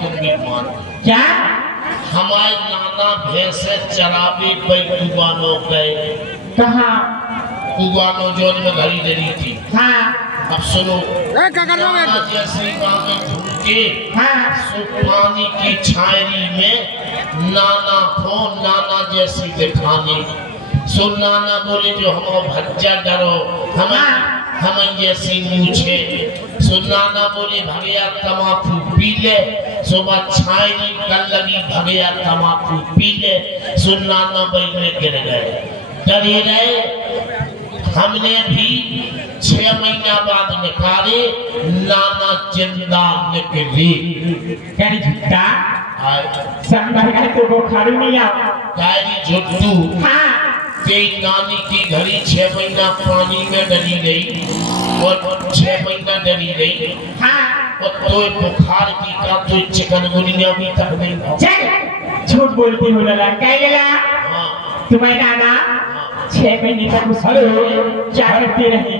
तुम भी मान। क्या? हमारे नाना भैंसे चरावे पे कुबानो गए। कहाँ? कुबानो जोन में घड़ी डरी थी। हाँ अब सुनो, नाना जैसे गाँव में ढूंढे हाँ पानी की छायरी में नाना को नाना जैसी दिखाने। सो नाना बोले जो हम भज्जा डरो हम जैसी मूछे। सो नाना बोले भगया तमाकू पी ले। सुबह छायरी कल लगी भगया तमाकू पी ले। सो नाना बैल में गिर गए, डरे रहे। हमने भी 6 महीना बाद निकाले, नाना जिंदा निकली। क्या झूठा? आए संभल गए तो वो खारू नहीं आओ। गायरी झुट्टू हाँ तेरी नानी की घड़ी 6 महीना पानी में डली गई और 6 महीना डली गई। हाँ और तो बुखार की का तो चिकनगुनिया भी तक नहीं हो। चल झूठ बोलती हो लला। क्या लला? हाँ तुम्हारे नाना 6 महीने तक उस क्या करती रही?